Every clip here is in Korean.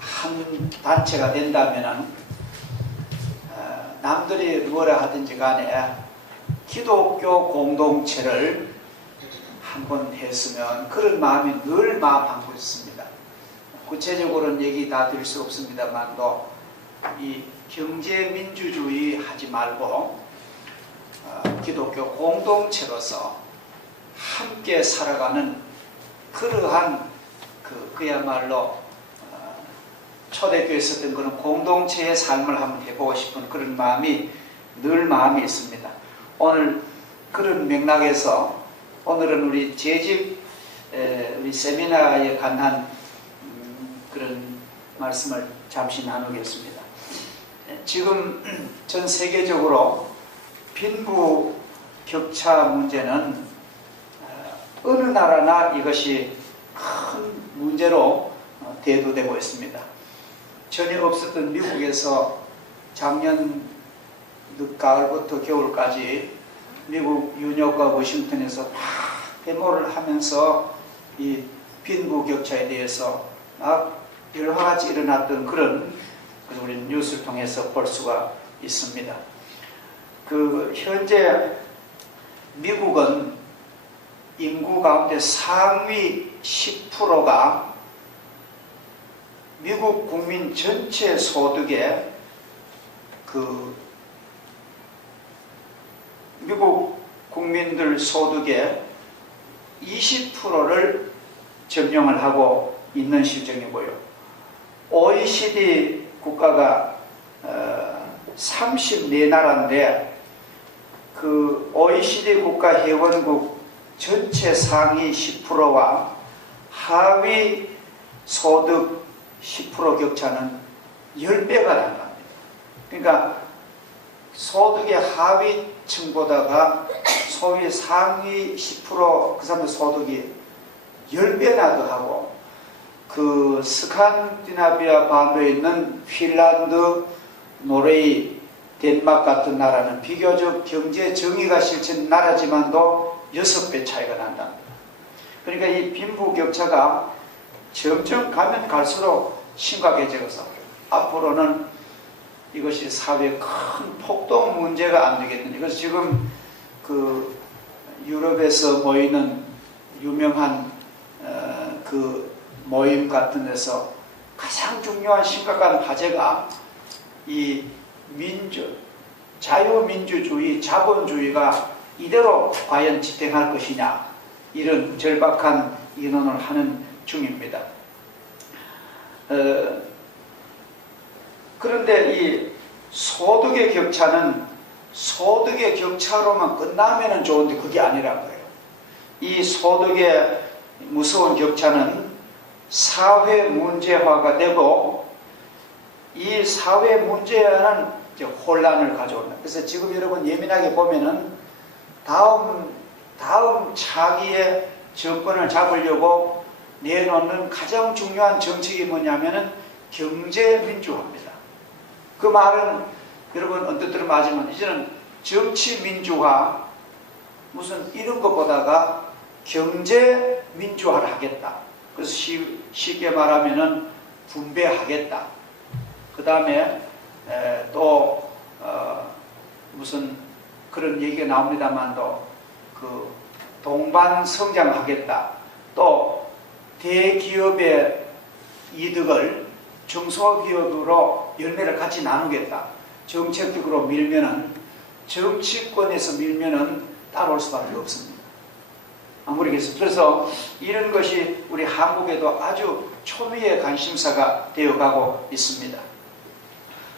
한 단체가 된다면은 남들이 뭐라 하든지 간에 기독교 공동체를 한번 했으면 그런 마음이 늘 마음 갖고 있습니다. 구체적으로는 얘기 다 드릴 수 없습니다만도 이 경제민주주의 하지 말고 기독교 공동체로서 함께 살아가는 그러한 그야말로 초대교회에 있었던 그런 공동체의 삶을 한번 해보고 싶은 그런 마음이 늘 마음이 있습니다. 오늘 그런 맥락에서 오늘은 우리 재직 우리 세미나에 관한 그런 말씀을 잠시 나누겠습니다. 지금 전 세계적으로 빈부 격차 문제는 어느 나라나 이것이 큰 문제로 대두되고 있습니다. 전혀 없었던 미국에서 작년 늦가을부터 겨울까지 미국 뉴욕과 워싱턴에서 막 데모를 하면서 이 빈부 격차에 대해서 막 여러 가지 일어났던 그런 것을 우리 뉴스를 통해서 볼 수가 있습니다. 현재 미국은 인구 가운데 상위 10%가 미국 국민 전체 소득의 미국 국민들 소득의 20%를 점령을 하고 있는 실정이고요. OECD 국가가 34나라인데 그 OECD 국가 회원국 전체 상위 10%와 하위 소득 10% 격차는 10배가 난답니다. 그러니까 소득의 하위층보다가 소위 상위 10% 그 사람들 소득이 10배나 더하고 그 스칸디나비아 반도에 있는 핀란드, 노르웨이, 덴마크 같은 나라는 비교적 경제 정의가 실천 나라지만도 6배 차이가 난답니다. 그러니까 이 빈부 격차가 점점 가면 갈수록 심각해져서 앞으로는 이것이 사회의 큰 폭동 문제가 안 되겠는데, 이것이 지금 그 유럽에서 모이는 유명한 그 모임 같은 데서 가장 중요한 심각한 화제가 이 자유민주주의, 자본주의가 이대로 과연 집행할 것이냐, 이런 절박한 의논을 하는 중입니다. 그런데 이 소득의 격차는 소득의 격차로만 끝나면 좋은데 그게 아니란 거예요. 이 소득의 무서운 격차는 사회 문제화가 되고, 이 사회 문제화는 혼란을 가져온다. 그래서 지금 여러분 예민하게 보면은 다음 차기의 정권을 잡으려고 내놓는 가장 중요한 정책이 뭐냐면은 경제민주화입니다. 그 말은 여러분 언뜻 들으면 아지만 이제는 정치민주화 무슨 이런 것보다가 경제민주화를 하겠다. 그래서 쉽게 말하면은 분배하겠다. 그 다음에 또 무슨 그런 얘기가 나옵니다만도 그 동반 성장하겠다. 또 대기업의 이득을 중소기업으로 열매를 같이 나누겠다. 정책적으로 밀면은, 정치권에서 밀면은 따라올 수밖에 없습니다. 안 그러겠습니까? 그래서 이런 것이 우리 한국에도 아주 초미의 관심사가 되어가고 있습니다.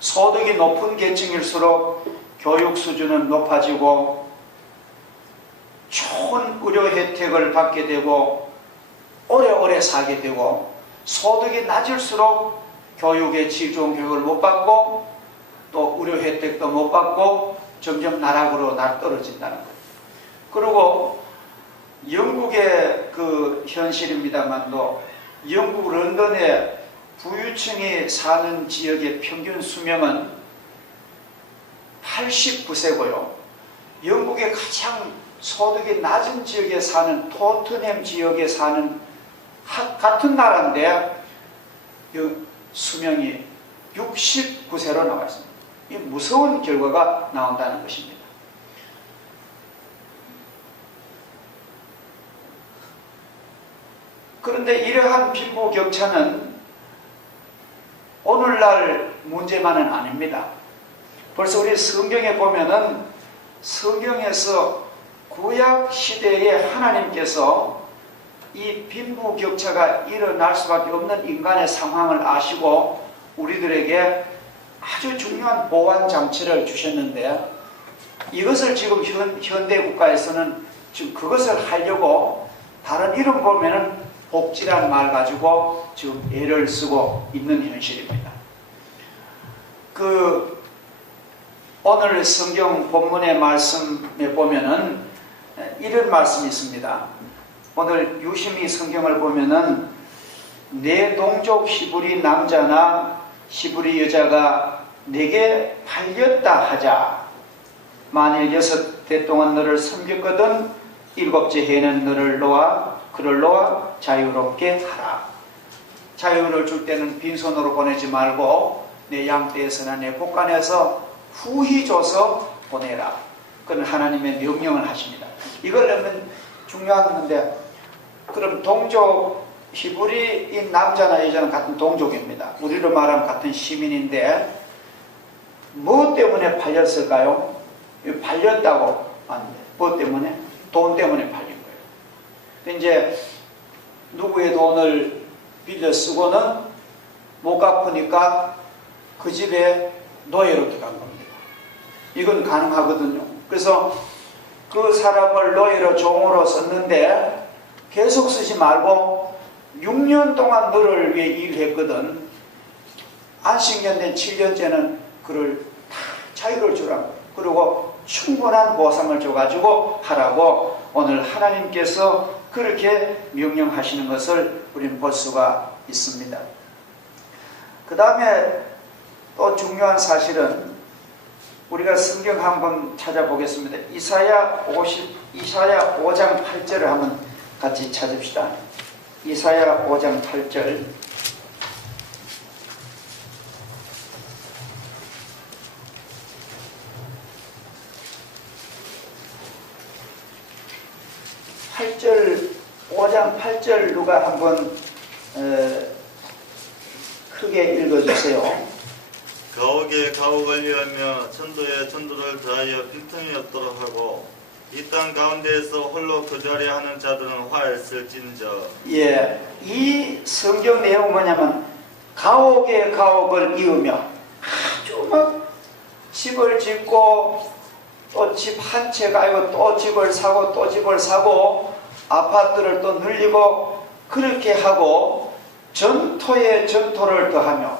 소득이 높은 계층일수록 교육 수준은 높아지고 좋은 의료 혜택을 받게 되고 오래오래 살게 되고, 소득이 낮을수록 교육의 질 좋은 교육을 못 받고 또 의료 혜택도 못 받고 점점 나락으로 떨어진다는 거예요. 그리고 영국의 그 현실입니다만도 영국 런던의 부유층이 사는 지역의 평균 수명은 89세고요. 영국의 가장 소득이 낮은 지역에 사는 토트넘 지역에 사는 같은 나라인데 수명이 69세로 나와 있습니다. 이 무서운 결과가 나온다는 것입니다. 그런데 이러한 빈부격차는 오늘날 문제만은 아닙니다. 벌써 우리 성경에 보면은 성경에서 구약 시대에 하나님께서 이 빈부격차가 일어날 수밖에 없는 인간의 상황을 아시고 우리들에게 아주 중요한 보완 장치를 주셨는데, 이것을 지금 현대 국가에서는 지금 그것을 하려고 다른 이름 보면은 복지라는 말 가지고 지금 애를 쓰고 있는 현실입니다. 오늘 성경 본문의 말씀에 보면은 이런 말씀이 있습니다. 오늘 유심히 성경을 보면은 내 동족 히브리 남자나 히브리 여자가 내게 팔렸다 하자. 만일 6대 동안 너를 섬겼거든 7째 해에는 그를 놓아 자유롭게 하라. 자유를 줄 때는 빈손으로 보내지 말고 내 양떼에서나 내 곳간에서 후히 줘서 보내라. 그건 하나님의 명령을 하십니다. 이걸 하면 중요한 건데, 그럼 동족 히브리인 남자나 여자는 같은 동족입니다. 우리로 말하면 같은 시민인데 뭐 때문에 팔렸을까요? 팔렸다고 하는데 뭐 때문에? 돈 때문에 팔린 거예요. 이제 누구의 돈을 빌려 쓰고는 못 갚으니까 그 집에 노예로 들어간 겁니다. 이건 가능하거든요. 그래서 그 사람을 노예로 종으로 썼는데 계속 쓰지 말고 6년 동안 너를 위해 일했거든. 안식년 된 7년째는 그를 다 자유를 주라고, 그리고 충분한 보상을 줘가지고 하라고 오늘 하나님께서 그렇게 명령하시는 것을 우리는 볼 수가 있습니다. 그 다음에 또 중요한 사실은 우리가 성경 한번 찾아보겠습니다. 이사야 5장 8절을 한번 같이 찾읍시다. 이사야 5장 8절. (8절) 5장 8절 누가 한번 크게 읽어주세요. 가옥에 가옥을 위하며 천도에 천도를 더하여 빈틈이 없도록 하고 이 땅 가운데에서 홀로 거주하려 하는 자들은 화했을진저. 예, 이 성경 내용은 뭐냐면 가옥에 가옥을 이으며 아주 막 집을 짓고 또 집 한 채가 아니고 또 집을 사고 또 집을 사고 아파트를 또 늘리고 그렇게 하고 전토에 전토를 더하며,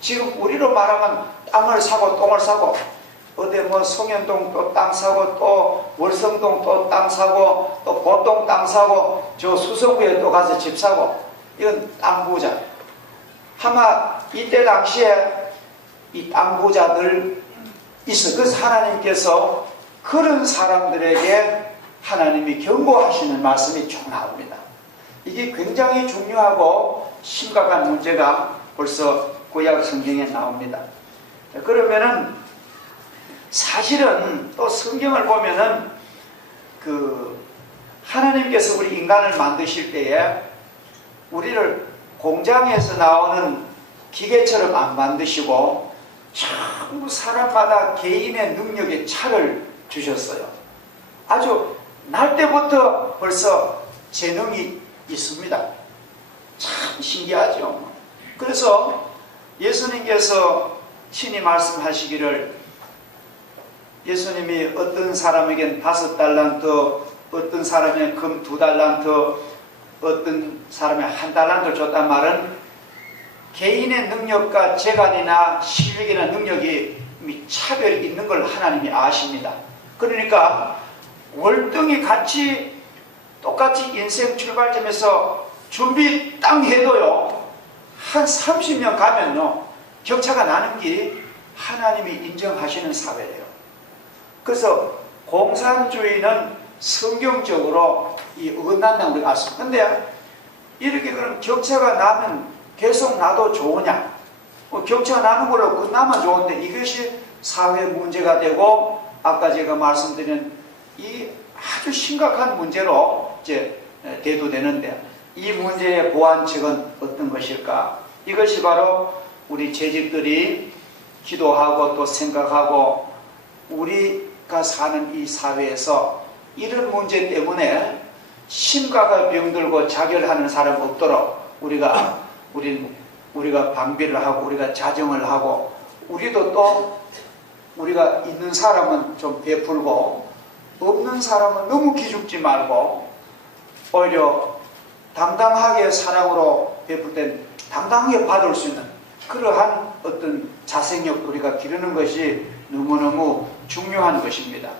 지금 우리로 말하면 땅을 사고 똥을 사고 어디 뭐 송현동 또 땅 사고 또 월성동 또 땅 사고 또 보동 땅 사고 저 수성구에 또 가서 집 사고, 이건 땅 부자. 아마 이때 당시에 이 땅 부자들 있어. 그래서 하나님께서 그런 사람들에게 하나님이 경고하시는 말씀이 쭉 나옵니다. 이게 굉장히 중요하고 심각한 문제가 벌써 구약 성경에 나옵니다. 그러면은 사실은 또 성경을 보면은 하나님께서 우리 인간을 만드실 때에 우리를 공장에서 나오는 기계처럼 안 만드시고 전부 사람마다 개인의 능력의 차를 주셨어요. 아주 날 때부터 벌써 재능이 있습니다. 참 신기하죠. 그래서 예수님께서 친히 말씀하시기를, 예수님이 어떤 사람에겐 5달란트, 어떤 사람에겐 금 2달란트, 어떤 사람에 1달란트를 줬단 말은 개인의 능력과 재간이나 실력이나 능력이 차별이 있는 걸 하나님이 아십니다. 그러니까 월등히 똑같이 인생 출발점에서 준비 땅 해도요, 한 30년 가면요 격차가 나는 게 하나님이 인정하시는 사회예요. 그래서 공산주의는 성경적으로 이 어긋난다는 걸 알습니다. 근데 이렇게 그런 격차가 나면 계속 나도 좋으냐? 경찰 나는 걸로 끝나면 좋은데 이것이 사회 문제가 되고 아까 제가 말씀드린 이 아주 심각한 문제로 이제 대두되는데 이 문제의 보완책은 어떤 것일까? 이것이 바로 우리 재직들이 기도하고 또 생각하고 우리가 사는 이 사회에서 이런 문제 때문에 심각한 병들고 자결하는 사람 없도록 우리가 방비를 하고 우리가 자정을 하고 우리도 또 우리가 있는 사람은 좀 베풀고 없는 사람은 너무 기죽지 말고 오히려 당당하게 사랑으로 베풀 땐 당당하게 받을 수 있는 그러한 어떤 자생력 우리가 기르는 것이 너무너무 중요한 것입니다.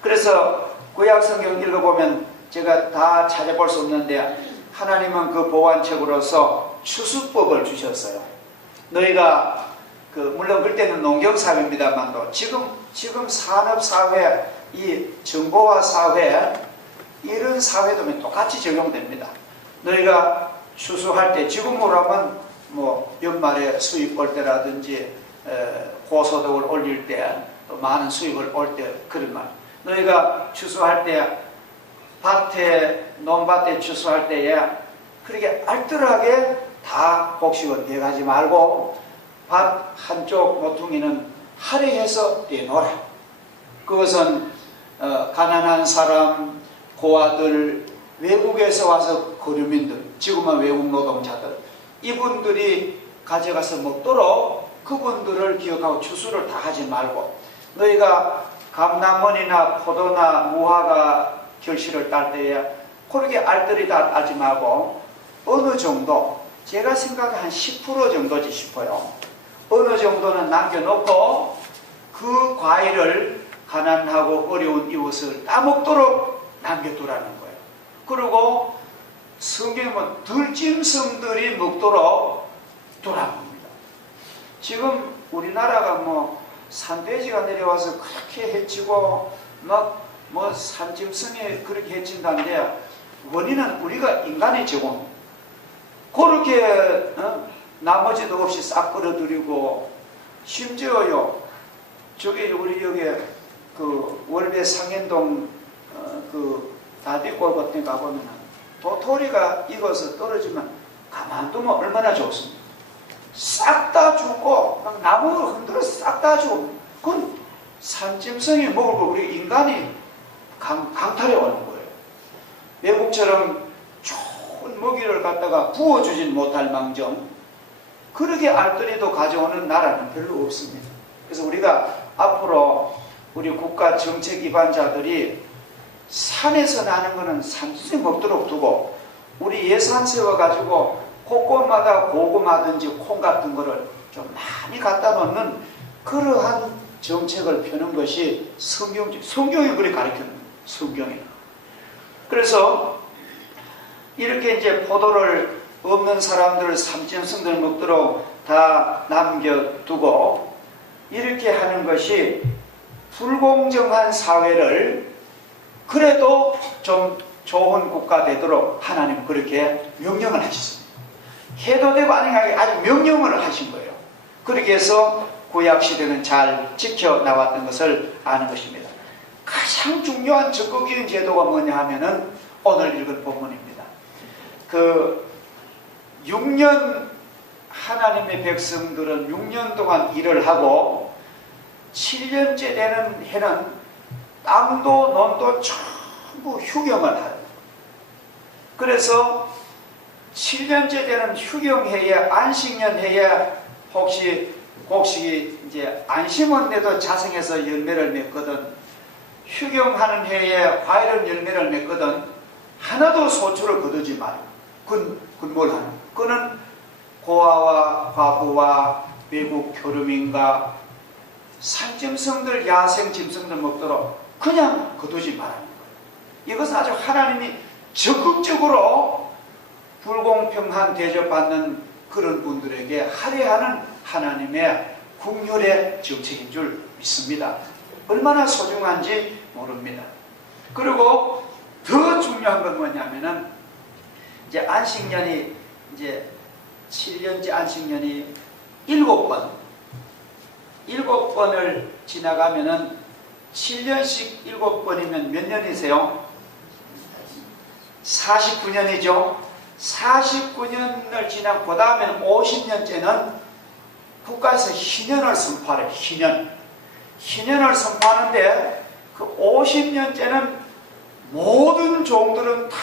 그래서 구약성경 읽어보면 제가 다 찾아볼 수 없는데 하나님은 그 보완책으로서 추수법을 주셨어요. 너희가 물론 그때는 농경사회입니다만도 지금 산업사회 이 정보화 사회 이런 사회도 똑같이 적용됩니다. 너희가 추수할 때 지금으로 하면 뭐 연말에 수입 올 때라든지 고소득을 올릴 때 또 많은 수입을 올 때 그런 말. 너희가 추수할 때 논밭에 추수할 때에 그렇게 알뜰하게 다 곡식을 내가지 말고 밭 한쪽 모퉁이는 할애해서 떼놓아라. 그것은 가난한 사람, 고아들, 외국에서 와서 거류민들, 지금은 외국 노동자들 이분들이 가져가서 먹도록 그분들을 기억하고 추수를 다 하지 말고 너희가 감나무나 포도나 무화과 결실을 딸 때에 그렇게 알뜰히 다 따지 말고 어느 정도 제가 생각한 한 10% 정도지 싶어요. 어느 정도는 남겨놓고 그 과일을 가난하고 어려운 이웃을 따먹도록 남겨두라는 거예요. 그리고 성경에 보면 들짐승들이 먹도록 두라봅니다. 지금 우리나라가 뭐 산돼지가 내려와서 그렇게 해치고 뭐 산짐승이 그렇게 해친다는데 원인은 우리가 인간의 제공 그렇게 나머지도 없이 싹 끌어들이고 심지어요 저기 우리 여기 그 월배 상현동 그 다디골 같은 데 가보면 도토리가 익어서 떨어지면 가만두면 얼마나 좋습니까? 싹 다 주고 막 나무를 흔들어서 싹 다 주고 그건 산짐승이 먹을 걸 우리 인간이 강탈해 오는 거예요. 외국처럼 좋은 먹이를 갖다가 부어주진 못할 망정 그렇게 알뜰히도 가져오는 나라는 별로 없습니다. 그래서 우리가 앞으로 우리 국가 정책 기반자들이 산에서 나는 거는 산짐승 먹도록 두고 우리 예산 세워가지고 곳곳마다 고구마든지 콩 같은 거를 좀 많이 갖다 놓는 그러한 정책을 펴는 것이 성경이 그렇게 가르치는 거예요. 성경이. 그래서 이렇게 이제 포도를 없는 사람들 산짐승들 먹도록 다 남겨두고 이렇게 하는 것이 불공정한 사회를 그래도 좀 좋은 국가 되도록 하나님 그렇게 명령을 하셨습니다. 해도 되고 아니면 아주 명령을 하신 거예요. 그렇게 해서 구약시대는 잘 지켜나왔던 것을 아는 것입니다. 가장 중요한 적극적인 제도가 뭐냐 하면은 오늘 읽은 본문입니다. 그 6년 하나님의 백성들은 6년 동안 일을 하고 7년째 되는 해는 땅도 논도 전부 휴경을 하요. 그래서 7년째 되는 휴경해에 안식년 해에 혹시 곡식이 이제 안 심었는데도 자생해서 열매를 맺거든 휴경하는 해에 과일은 열매를 맺거든 하나도 소출을 거두지 말고 그건 뭘 하는 그는 고아와 과부와 외국 교류민과 산짐승들 야생 짐승들 먹도록 그냥 거두지 말라는 거예요. 이것은 아주 하나님이 적극적으로 불공평한 대접받는 그런 분들에게 할애하는 하나님의 국률의 정책인 줄 믿습니다. 얼마나 소중한지 모릅니다. 그리고 더 중요한 건 뭐냐면은 이제 안식년이 이제 7년째 안식년이 7번, 7번을 지나가면은 7년씩 7번이면 몇 년이세요? 49년이죠. 49년을 지난 그 다음에는 50년째는 국가에서 희년을 선포하래요. 희년을 선포하는데 그 50년째는 모든 종들은 다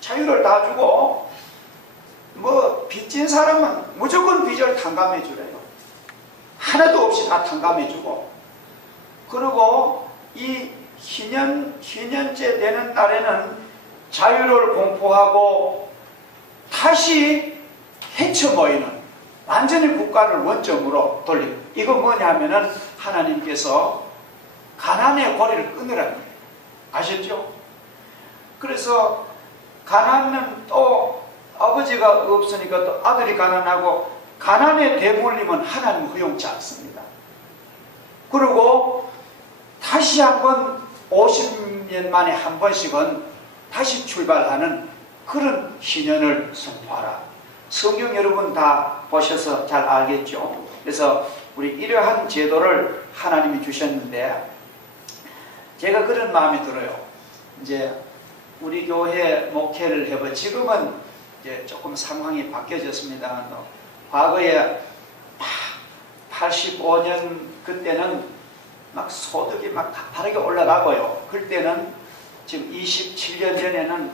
자유를 다 주고 뭐 빚진 사람은 무조건 빚을 탕감해 주래요. 하나도 없이 다 탕감해 주고, 그리고 이 희년째 되는 날에는 자유를 공포하고 다시 헤쳐 모이는, 완전히 국가를 원점으로 돌리고, 이거 뭐냐면은 하나님께서 가난의 고리를 끊으라는 거예요. 아셨죠? 그래서 가난은 또 아버지가 없으니까 또 아들이 가난하고, 가난에 대물림은 하나님 허용치 않습니다. 그리고 다시 한번 50년 만에 한 번씩은 다시 출발하는 그런 희년을 선포하라. 성경 여러분 다 보셔서 잘 알겠죠? 그래서 우리 이러한 제도를 하나님이 주셨는데, 제가 그런 마음이 들어요. 이제 우리 교회 목회를 해봐. 지금은 이제 조금 상황이 바뀌어졌습니다만, 과거에 85년 그때는 막 소득이 막 가파르게 올라가고요. 그때는 지금 27년 전에는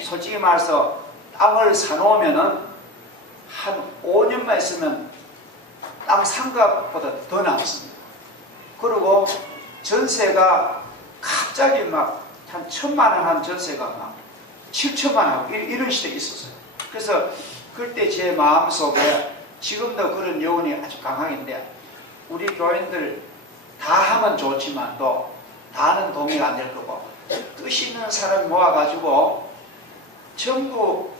솔직히 말해서 땅을 사놓으면은 한 5년만 있으면 땅 상가보다 더 남습니다. 그리고 전세가 갑자기 막 한 1,000만 원 한 전세가 막 7천만 원 하고 이런 시대가 있었어요. 그래서 그때 제 마음속에 지금도 그런 여운이 아주 강하긴데, 우리 교인들 다 하면 좋지만 또 다는 동의가 안 될 거고, 뜻 있는 사람 모아가지고 전부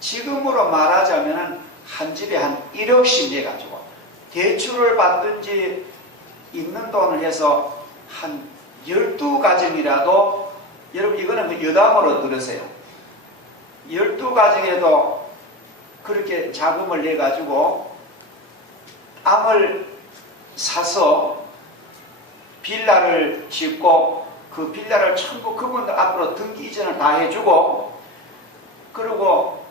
지금으로 말하자면은 한 집에 한 1억씩 내가지고 대출을 받든지 있는 돈을 해서 한 12가정이라도, 여러분 이거는 여담으로 들으세요. 12가정에도 그렇게 자금을 내가지고 땅을 사서 빌라를 짓고, 그 빌라를 전부 그분들 앞으로 등기 이전을 다 해주고, 그리고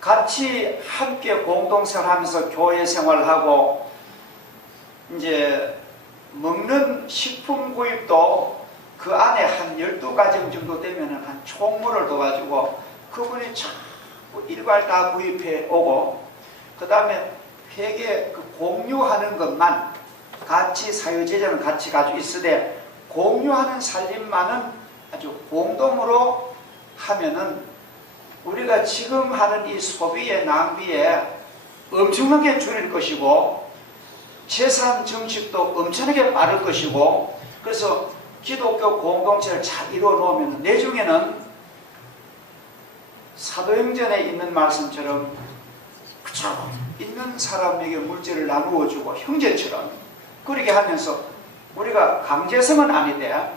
같이 함께 공동생활하면서 교회 생활하고, 이제 먹는 식품 구입도 그 안에 한 12가정 정도 되면 한 총무를 둬가지고 그분이 전부 일괄 다 구입해 오고, 그 다음에 회계 공유하는 것만 같이 사유재정을 같이 가지고 있으되, 공유하는 살림만은 아주 공동으로 하면은 우리가 지금 하는 이 소비의 낭비에 엄청나게 줄일 것이고, 재산 증식도 엄청나게 빠를 것이고, 그래서 기독교 공동체를 잘 이루어 놓으면 내중에는 사도행전에 있는 말씀처럼 그쵸 있는 사람에게 물질을 나누어 주고 형제처럼 그렇게 하면서, 우리가 강제성은 아닌데,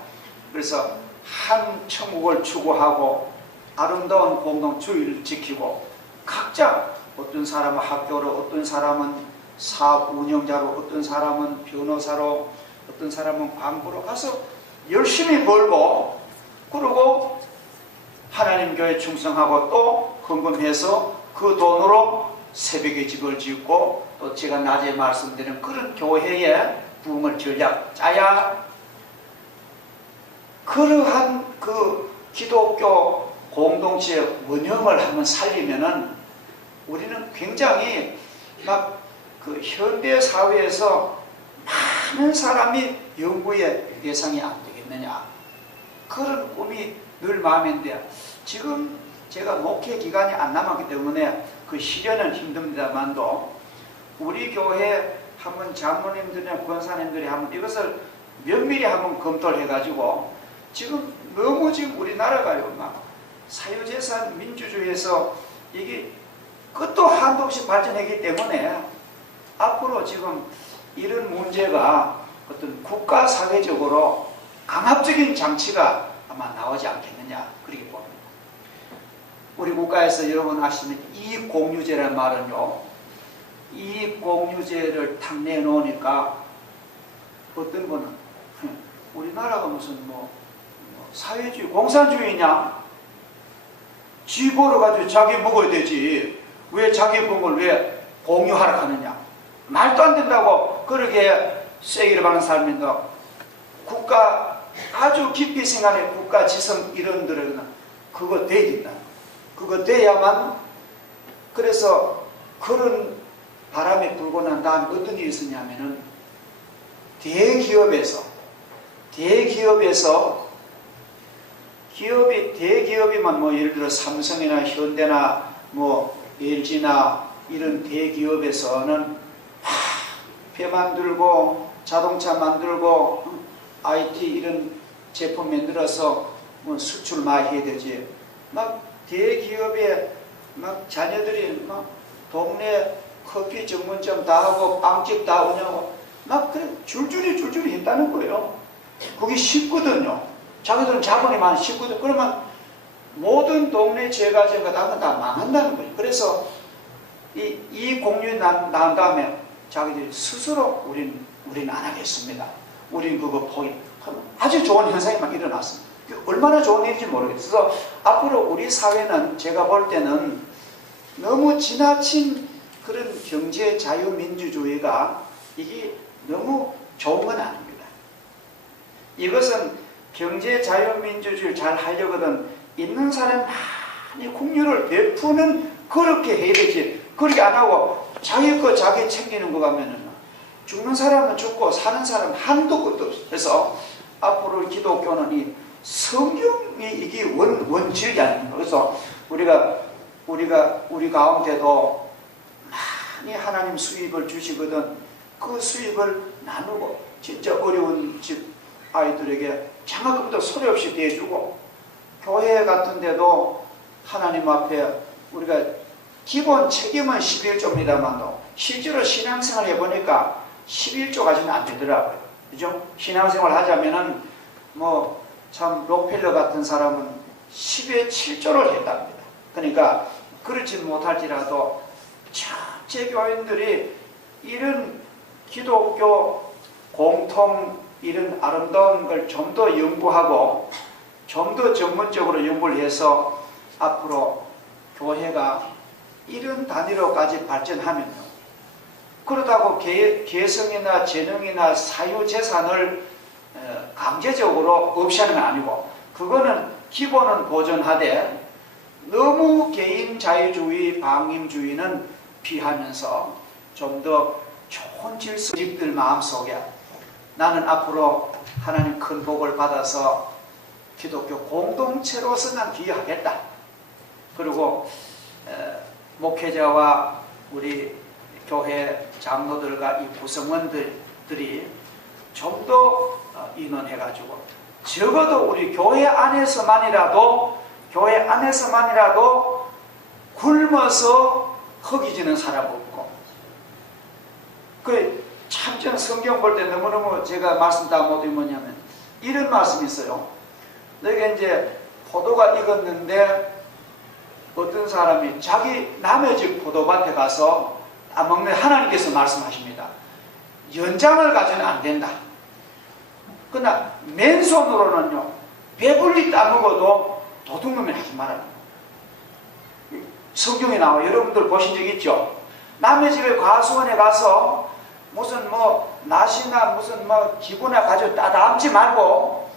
그래서 한 천국을 추구하고 아름다운 공동주의를 지키고, 각자 어떤 사람은 학교로, 어떤 사람은 사업 운영자로, 어떤 사람은 변호사로, 어떤 사람은 광부로 가서 열심히 벌고, 그리고 하나님 교회 충성하고 또 헌금해서 그 돈으로 새벽에 집을 짓고, 또 제가 낮에 말씀드린 그런 교회의 부흥을 전략 짜야, 그러한 그 기독교 공동체 원형을 한번 살리면은 우리는 굉장히 막 그 현대 사회에서 많은 사람이 연구의 대상이 안 되겠느냐, 그런 꿈이 늘 마음인데, 지금 제가 목회 기간이 안 남았기 때문에 그 실현은 힘듭니다만도, 우리 교회 한번 장로님들이나 권사님들이 한번 이것을 면밀히 한번 검토를 해가지고, 지금 너무 지금 우리나라가요 막 사유재산 민주주의에서 이게 끝도 한도 없이 발전했기 때문에 앞으로 지금 이런 문제가 어떤 국가 사회적으로 강압적인 장치가 아마 나오지 않겠느냐, 그렇게 봅니다. 우리 국가에서 여러분 아시는 이익공유제라는 말은요, 이익공유제를 탁 내놓으니까 어떤 분은 우리나라가 무슨 사회주의, 공산주의냐? 지 벌어가지고 자기 먹어야 되지. 왜 자기 먹을 왜 공유하라 하느냐? 말도 안 된다고 그렇게 쐐기를 박는 사람인데, 국가 아주 깊이 생각해 국가 지성 이런들은 그거 돼야 된다. 그거 돼야만. 그래서 그런 바람이 불고 난 다음 어떤 일이 있었냐면은 대기업이 대기업이만 예를 들어 삼성이나 현대나 LG나 이런 대기업에서는 배 만들고 자동차 만들고 IT 이런 제품 만들어서 수출 많이 해야 되지. 막 대기업에 막 자녀들이 막 동네 커피 전문점 다 하고 빵집 다 운영하고 막 그래 줄줄이 했다는 거예요. 그게 쉽거든요. 자기들은 자본이 많이 쉽거든. 그러면 모든 동네 제과점과 다 망한다는 거예요. 그래서 이 공유에 난 다음에 자기들이 스스로 우린 안 하겠습니다. 우린 그거 포기. 아주 좋은 현상이 막 일어났습니다. 얼마나 좋은 일인지 모르겠어요. 그래서 앞으로 우리 사회는 제가 볼 때는 너무 지나친 그런 경제 자유민주주의가 이게 너무 좋은 건 아닙니다. 이것은 경제 자유민주주의를 잘 하려거든 있는 사람 많이 국유를 베푸는 그렇게 해야 되지. 그렇게 안 하고 자기 거 자기 챙기는 거 가면은 죽는 사람은 죽고 사는 사람은 한도 끝도 없어. 그래서 앞으로 기독교는 이 성경이 이게 원칙이 아닙니다. 그래서 우리 가운데도 많이 하나님 수입을 주시거든 그 수입을 나누고 진짜 어려운 집 아이들에게 장학금도 소리 없이 대주고 교회 같은 데도 하나님 앞에 우리가 기본 책임은 11조입니다만도 실제로 신앙생활 해보니까 11조 가지면 안 되더라고요. 그죠? 신앙생활 하자면은 참 록펠러 같은 사람은 10의 7조를 했답니다. 그러니까 그렇지 못할지라도 전체 교인들이 이런 기독교 공통 이런 아름다운 걸 좀 더 연구하고 좀 더 전문적으로 연구를 해서 앞으로 교회가 이런 단위로까지 발전하면요. 그렇다고 개성이나 재능이나 사유재산을 강제적으로 없이 하는 건 아니고 그거는 기본은 보존하되 너무 개인 자유주의, 방임주의는 피하면서 좀 더 좋은 질서집들 마음속에 나는 앞으로 하나님 큰 복을 받아서 기독교 공동체로서 난 기여하겠다. 그리고 목회자와 우리 교회 장로들과 이 구성원들이 좀 더 인원해가지고 적어도 우리 교회 안에서만이라도 굶어서 허기지는 사람 없고 그 참전 성경 볼 때 너무너무 제가 말씀 다 못 드리면 이런 말씀이 있어요. 너희가 이제 포도가 익었는데 어떤 사람이 자기 남의 집 포도밭에 가서 따먹는 하나님께서 말씀하십니다. 연장을 가져는 안 된다. 그러나 맨손으로는요 배불리 따먹어도 도둑놈이 하지 말아요. 성경에 나와 여러분들 보신 적 있죠? 남의 집에 과수원에 가서 무슨 낫이나 무슨 기구나 가지고 따담지 말고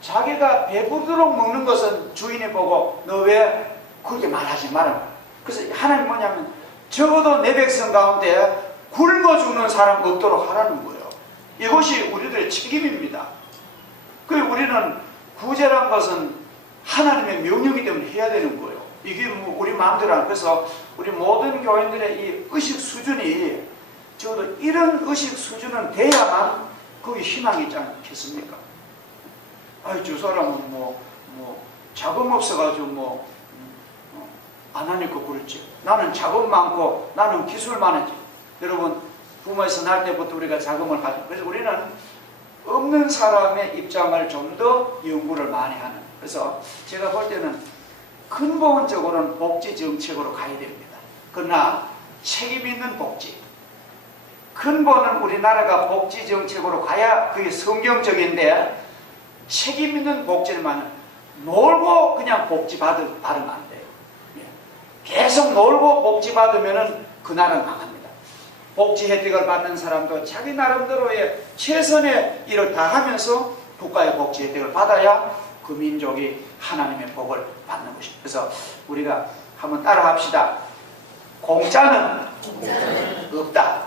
자기가 배부르도록 먹는 것은 주인이 보고 너 왜 그렇게 말하지 마라. 그래서 하나님 뭐냐면 적어도 내 백성 가운데 굶어 죽는 사람 없도록 하라는 거예요. 이것이 우리들의 책임입니다. 그리고 우리는 구제란 것은 하나님의 명령이기 때문에 해야 되는 거예요. 이게 우리 마음대로 안. 그래서 우리 모든 교인들의 이 의식 수준이 적어도 이런 의식 수준은 돼야만 거기 희망이 있지 않겠습니까? 아이 저 사람은 자금 없어가지고 안 하니까 그렇지. 나는 자금 많고 나는 기술 많았지. 여러분 부모에서 날 때부터 우리가 자금을 가지고 그래서 우리는 없는 사람의 입장을 좀 더 연구를 많이 하는. 그래서 제가 볼 때는 근본적으로는 복지 정책으로 가야 됩니다. 그러나 책임 있는 복지, 근본은 우리나라가 복지 정책으로 가야 그게 성경적인데, 책임 있는 복지만 놀고 그냥 복지 받으면 안 돼요. 계속 놀고 복지 받으면 그 나라는 망합니다. 복지 혜택을 받는 사람도 자기 나름대로의 최선의 일을 다 하면서 국가의 복지 혜택을 받아야 그 민족이 하나님의 복을 받는 것입니다. 그래서 우리가 한번 따라 합시다. 공짜는 없다.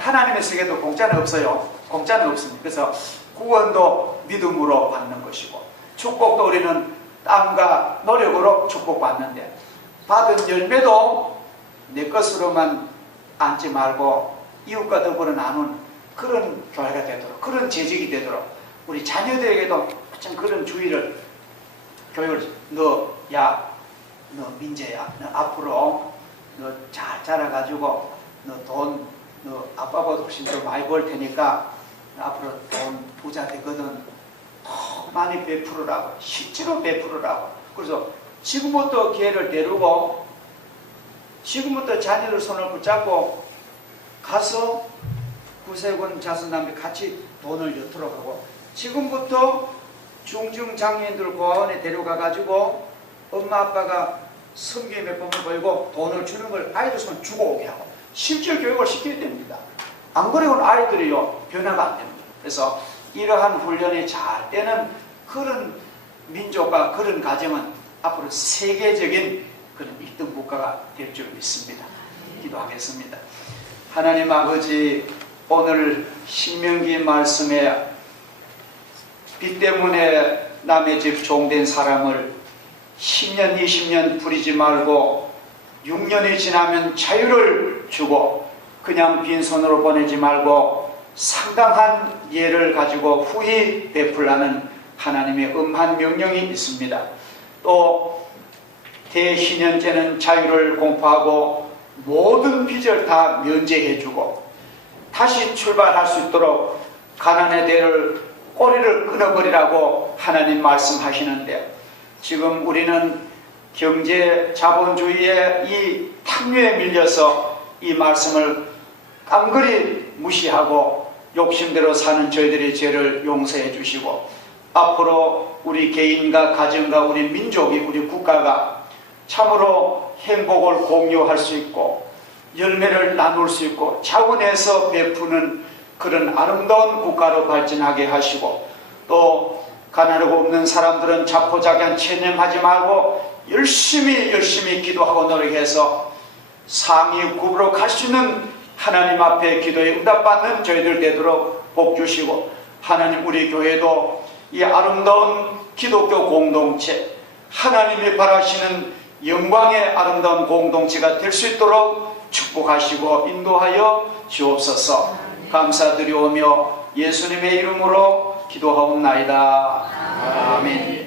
하나님의 세계도 공짜는 없어요. 공짜는 없습니다. 그래서 구원도 믿음으로 받는 것이고, 축복도 우리는 땀과 노력으로 축복받는데, 받은 열매도 내 것으로만 앉지 말고 이웃과 더불어 나눈 그런 교회가 되도록, 그런 재직이 되도록 우리 자녀들에게도 참 그런 주의를, 교육을, 너 민재야, 너 앞으로 너 잘 자라가지고 너 아빠보다 훨씬 더 많이 벌 테니까 앞으로 돈 부자 되거든. 더 많이 베풀으라고, 실제로 베풀으라고. 그래서 지금부터 기회를 내루고, 지금부터 자녀들 손을 붙잡고 가서 구세군 자선남이 같이 돈을 넣도록 하고, 지금부터 중증장애인들 고아원에 데려가가지고 엄마 아빠가 성경에 몇 번을 걸고 돈을 주는 걸 아이들 손 주고 오게 하고 실질 교육을 시켜야 됩니다. 안 그러면 아이들이요 변화가 안 됩니다. 그래서 이러한 훈련이 잘 되는 그런 민족과 그런 가정은 앞으로 세계적인 그런 1등 국가가 될 줄 믿습니다. 기도하겠습니다. 하나님 아버지, 오늘 신명기 말씀에 빚 때문에 남의 집 종된 사람을 10년 20년 부리지 말고 6년이 지나면 자유를 주고 그냥 빈손으로 보내지 말고 상당한 예를 가지고 후히 베풀라는 하나님의 엄한 명령이 있습니다. 또 대신년제는 자유를 공포하고 모든 빚을 다 면제해주고 다시 출발할 수 있도록 가난의 대를 꼬리를 끊어버리라고 하나님 말씀하시는데, 지금 우리는 경제 자본주의의 이 탕류에 밀려서 이 말씀을 깡그리 무시하고 욕심대로 사는 저희들의 죄를 용서해 주시고, 앞으로 우리 개인과 가정과 우리 민족이, 우리 국가가 참으로 행복을 공유할 수 있고 열매를 나눌 수 있고 자원에서 베푸는 그런 아름다운 국가로 발전하게 하시고, 또 가난하고 없는 사람들은 자포자기한 체념하지 말고 열심히 기도하고 노력해서 상위 급으로 갈 수 있는 하나님 앞에 기도에 응답받는 저희들 되도록 복 주시고, 하나님 우리 교회도 이 아름다운 기독교 공동체, 하나님이 바라시는 영광의 아름다운 공동체가 될 수 있도록 축복하시고 인도하여 주옵소서. 감사드리오며 예수님의 이름으로 기도하옵나이다. 아멘.